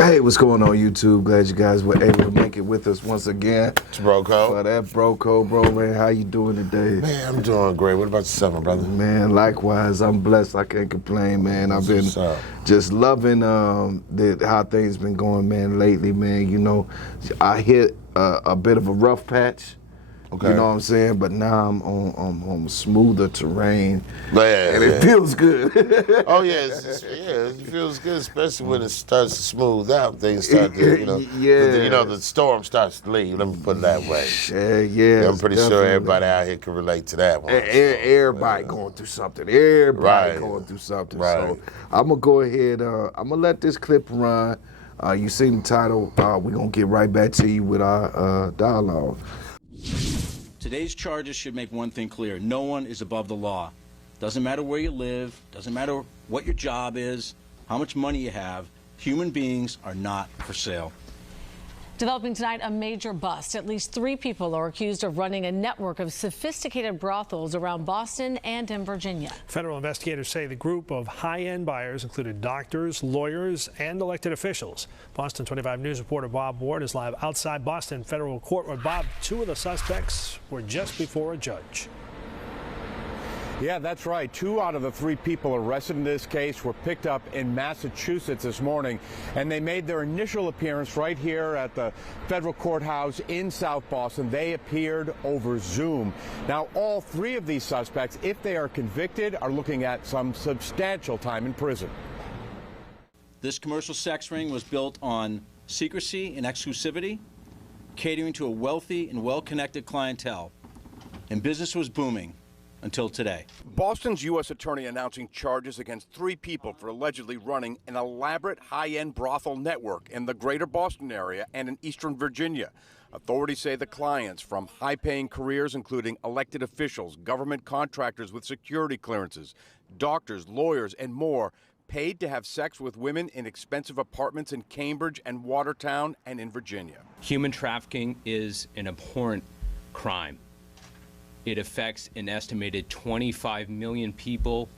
Hey, what's going on, YouTube? Glad you guys were able to make it with us once again. It's Broco. For that Broco, bro, man, how you doing today? Man, I'm doing great. What about yourself, my brother? Man, likewise, I'm blessed. I can't complain, man. I've been just loving how things been going, man, lately, man. You know, I hit a bit of a rough patch. Okay. You know what I'm saying? But now I'm on smoother terrain, and it feels good. Oh yeah, it feels good, especially when it starts to smooth out. Things start to, the storm starts to leave. Let me put it that way. Yeah. I'm pretty sure everybody out here can relate to that one. Everybody going through something. Everybody going through something. Right. So I'm gonna go ahead. I'm gonna let this clip run. You seen the title. We're gonna get right back to you with our dialogue. Today's charges should make one thing clear. No one is above the law. Doesn't matter where you live, doesn't matter what your job is, how much money you have, human beings are not for sale. Developing tonight, a major bust. At least 3 people are accused of running a network of sophisticated brothels around Boston and in Virginia. Federal investigators say the group of high-end buyers included doctors, lawyers, and elected officials. Boston 25 News reporter Bob Ward is live outside Boston Federal Court, where, Bob, 2 of the suspects were just before a judge. Yeah, that's right. 2 out of the 3 people arrested in this case were picked up in Massachusetts this morning, and they made their initial appearance right here at the federal courthouse in South Boston. They appeared over Zoom. Now, all 3 of these suspects, if they are convicted, are looking at some substantial time in prison. This commercial sex ring was built on secrecy and exclusivity, catering to a wealthy and well-connected clientele, and business was booming. Until today. Boston's U.S. attorney announcing charges against 3 people for allegedly running an elaborate high-end brothel network in the greater Boston area and in eastern Virginia. Authorities say the clients, from high-paying careers including elected officials, government contractors with security clearances, doctors, lawyers, and more, paid to have sex with women in expensive apartments in Cambridge and Watertown and in Virginia. Human trafficking is an abhorrent crime. It affects an estimated 25 million people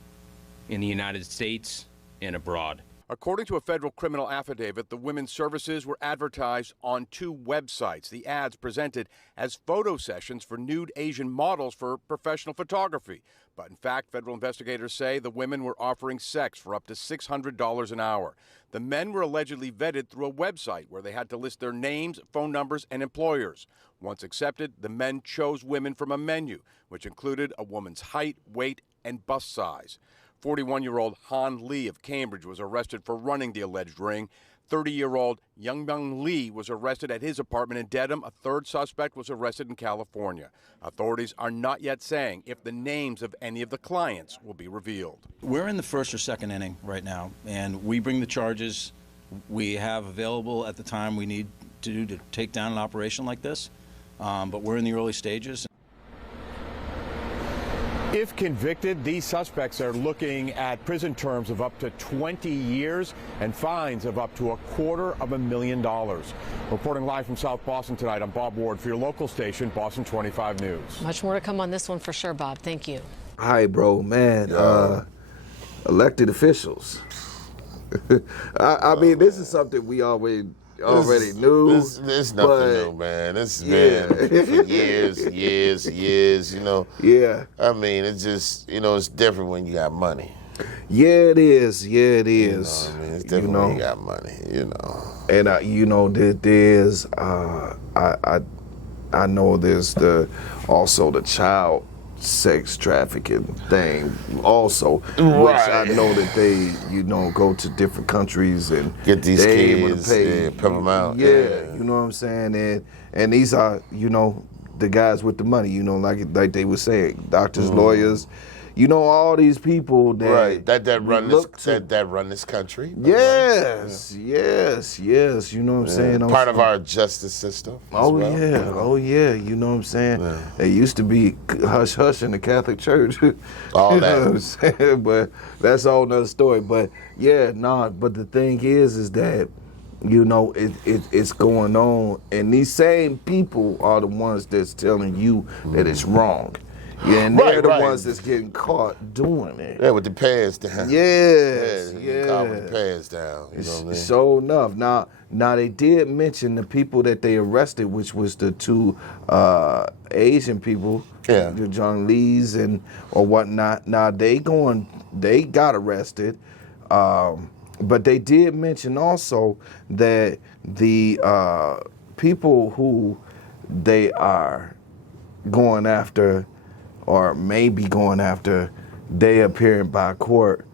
in the United States and abroad. According to a federal criminal affidavit, the women's services were advertised on 2 websites. The ads presented as photo sessions for nude Asian models for professional photography. But in fact, federal investigators say the women were offering sex for up to $600 an hour. The men were allegedly vetted through a website where they had to list their names, phone numbers, and employers. Once accepted, the men chose women from a menu, which included a woman's height, weight, and bust size. 41-year-old Han Lee of Cambridge was arrested for running the alleged ring. 30-year-old Young Lee was arrested at his apartment in Dedham. A 3rd suspect was arrested in California. Authorities are not yet saying if the names of any of the clients will be revealed. We're in the 1st or 2nd inning right now, and we bring the charges we have available at the time we need to take down an operation like this, but we're in the early stages. If convicted, these suspects are looking at prison terms of up to 20 years and fines of up to $250,000. Reporting live from South Boston tonight, I'm Bob Ward for your local station, Boston 25 News. Much more to come on this one for sure, Bob. Thank you. Hi, bro, man. Elected officials. I mean, this is something we already knew. It's nothing new, man. It's been for years, you know. Yeah. I mean, it's just, it's different when you got money. Yeah, it is. You know what I mean? It's different when you got money, And, there's, I know there's also the child sex trafficking thing also, which I know that they, go to different countries and get these kids, pimp them out. Yeah, you know what I'm saying? And these are, the guys with the money, like they were saying, doctors, lawyers, all these people that that run this country. Yes, you know what I'm saying? Part of our justice system. Oh yeah, you know what I'm saying? Yeah. It used to be hush hush in the Catholic Church. All that. Know what I'm saying? But that's a whole nother story. But but the thing is that it's going on, and these same people are the ones that's telling you that it's wrong. Yeah, and they're the ones that's getting caught doing it. Yeah, with the pants down. Yes, yeah. Caught with the pants down. You know what I mean? So enough. Now they did mention the people that they arrested, which was the two Asian people, the John Lees or whatnot. Now they got arrested, but they did mention also that the people who they are going after, or maybe going after, they appearing by court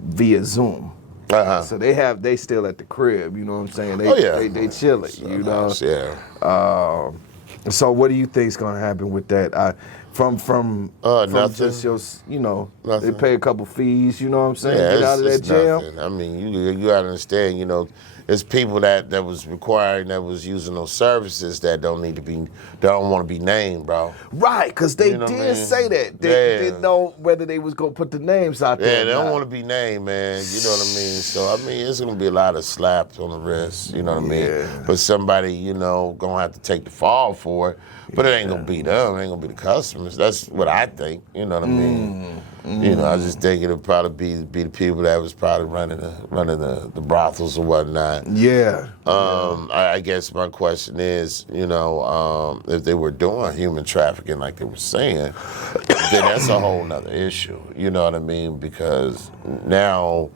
via Zoom. So they still at the crib, you know what I'm saying? They chilling, you know. So what do you think's gonna happen with that? From nothing. Just your, Nothing. they pay a couple fees, you know what I'm saying? Yeah, Get out of that jail. Nothing. I mean, you gotta understand, it's people that was requiring, that was using those services that don't want to be named, bro. Right, because they did say that. They didn't know whether they was going to put the names out there. Yeah, they don't want to be named, man. You know what I mean? So, I mean, it's going to be a lot of slaps on the wrist, you know what I mean? But somebody, going to have to take the fall for it. But it ain't going to be them. It ain't going to be the customers. That's what I think, you know what I mean? I just think it'll probably be the people that was probably running the brothels or whatnot. Yeah. I guess my question is, if they were doing human trafficking like they were saying, then that's a whole nother issue. You know what I mean? Because now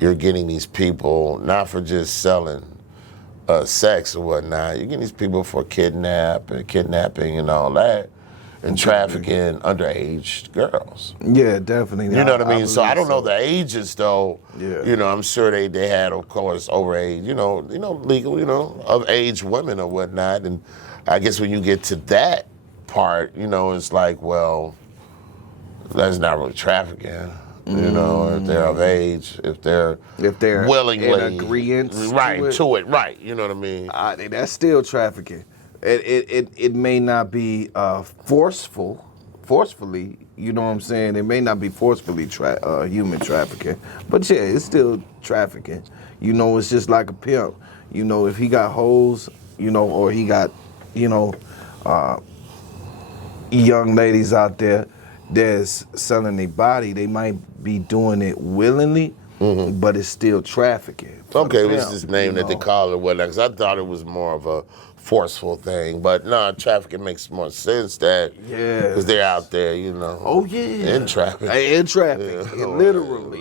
you're getting these people not for just selling sex or whatnot. You're getting these people for kidnapping and all that. And trafficking underage girls. Yeah, definitely. You know what I mean? So I don't know the ages though. Yeah. I'm sure they had, of course, overage, legal, of age women or whatnot. And I guess when you get to that part, it's like, well, that's not really trafficking. If they're of age, if they're willingly in agreement to it, right? You know what I mean? That's still trafficking. It may not be forcefully, you know what I'm saying? It may not be forcefully human trafficking, but yeah, it's still trafficking. It's just like a pimp. If he got hoes, or he got, young ladies out there that's selling their body, they might be doing it willingly, but it's still trafficking. Okay, what's this name that they call it? Because I thought it was more of a forceful thing, but no, trafficking makes more sense because they're out there, in traffic, literally,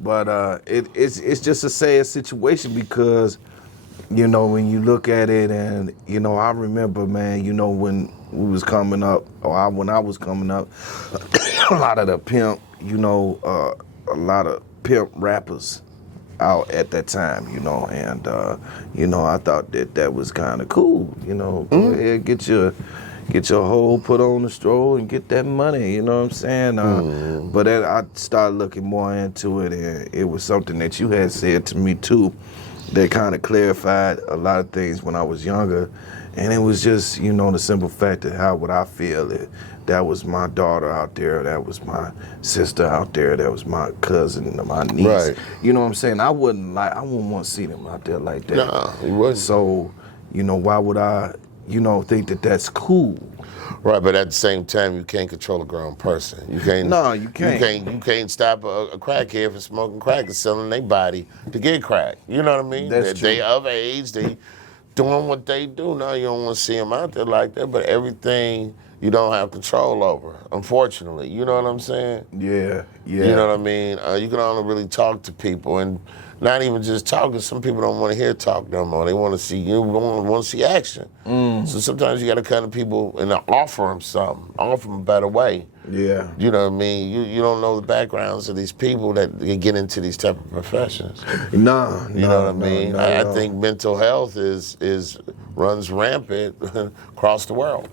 But it's just a sad situation because when you look at it, and I remember, man, when we was coming up, or when I was coming up, a lot of the pimp, a lot of pimp rappers out at that time, and I thought that was kind of cool, go ahead, get your hoe put on the stroll and get that money, you know what I'm saying? But then I started looking more into it, and it was something that you had said to me too that kind of clarified a lot of things when I was younger, and it was just, the simple fact that how would I feel it. That was my daughter out there. That was my sister out there. That was my cousin, my niece. Right. You know what I'm saying? I wouldn't want to see them out there like that. No, you wouldn't. So, why would I, think that that's cool? Right, but at the same time, you can't control a grown person. You can't. No, you can't. You can't stop a crackhead from smoking crack and selling their body to get crack. You know what I mean? That's true. They of age. They doing what they do. Now you don't want to see them out there like that. But everything you don't have control over, unfortunately. You know what I'm saying? Yeah. You know what I mean? You can only really talk to people, and not even just talking. Some people don't want to hear talk no more. They want to see want to see action. So sometimes you got to come to people and offer them something, offer them a better way. Yeah. You know what I mean? You don't know the backgrounds of these people that get into these type of professions. No. You know what I mean? I think mental health runs rampant across the world.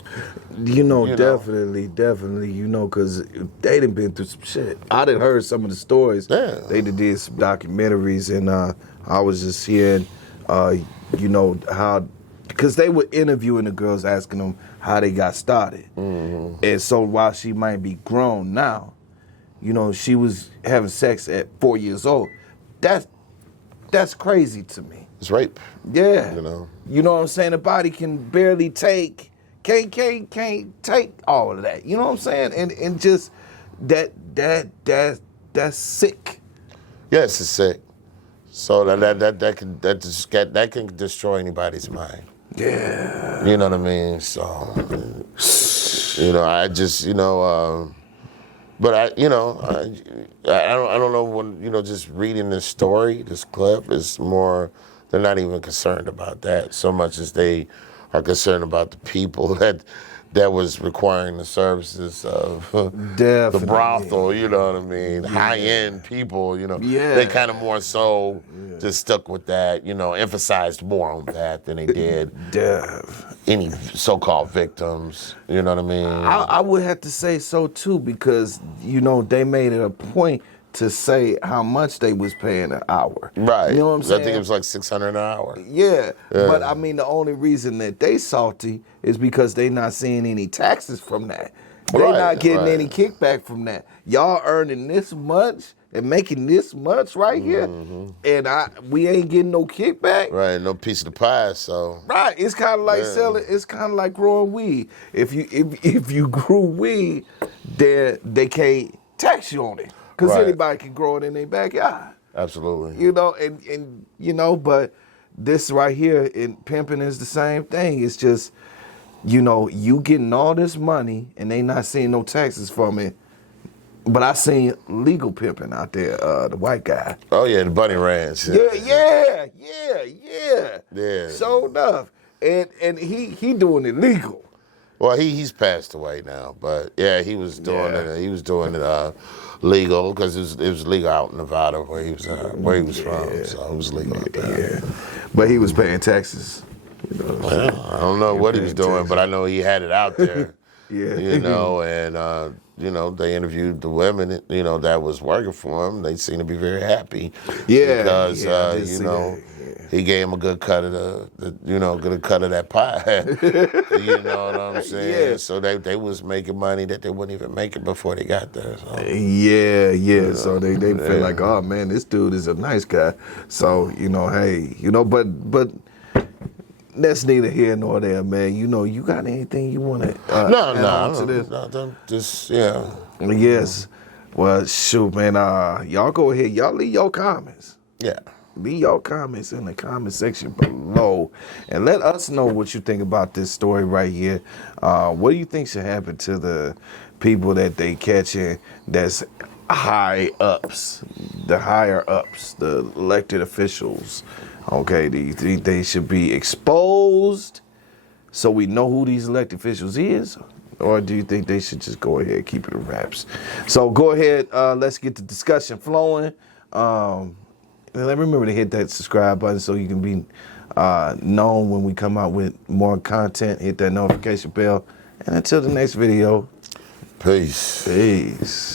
Definitely, because they done been through some shit. I done heard some of the stories. Yeah. They did some documentaries, and I was just hearing, how, because they were interviewing the girls, asking them how they got started. And so while she might be grown now, she was having sex at 4 years old. That's crazy to me. It's rape. Yeah. You know what I'm saying? The body can barely take, can't take all of that. You know what I'm saying? And just that's sick. Yes, it's sick. So that can destroy anybody's mind. Yeah. You know what I mean? So, I just, but I don't know when, just reading this story, this clip is more, they're not even concerned about that so much as they are concerned about the people that was requiring the services of the brothel, you know what I mean? Yeah. High-end people, Yeah. They kind of more so just stuck with that, emphasized more on that than they did any so-called victims, you know what I mean? I would have to say so too, because, they made it a point to say how much they was paying an hour. Right. You know what I'm saying? I think it was like $600 an hour. Yeah. But I mean, the only reason that they salty is because they not seeing any taxes from that. They not getting any kickback from that. Y'all earning this much and making this much right here, and we ain't getting no kickback. Right, no piece of the pie. So right, it's kind of like selling. It's kind of like growing weed. If you grew weed, then they can't tax you on it. Because anybody can grow it in their backyard. Absolutely. And but this right here in pimping is the same thing. It's just, you getting all this money and they not seeing no taxes from it. But I seen legal pimping out there, the white guy. Oh yeah, the bunny ranch. Yeah. Yeah. enough. And he doing it legal. Well, he's passed away now, but yeah, he was doing it. He was doing it legal because it was legal out in Nevada where he was from. So it was legal out there. Yeah, but he was paying taxes. Well, I don't know what he was doing, but I know he had it out there. And they interviewed the women, that was working for him. They seemed to be very happy. Yeah, because he gave him a good cut of good cut of that pie. You know what I'm saying? Yeah. So they was making money that they wouldn't even make it before they got there. So. Yeah. So they feel like, oh man, this dude is a nice guy. So hey, but. That's neither here nor there, man. You got anything you want to add on to this? No, just Yes. Well, shoot, man. Y'all go ahead. Y'all leave your comments. Yeah. Leave your comments in the comment section below, and let us know what you think about this story right here. What do you think should happen to the people that they catching that's higher ups, the elected officials? Okay, do you think they should be exposed so we know who these elected officials is? Or do you think they should just go ahead and keep it in wraps? So go ahead, let's get the discussion flowing. And remember to hit that subscribe button so you can be known when we come out with more content. Hit that notification bell. And until the next video, peace. Peace.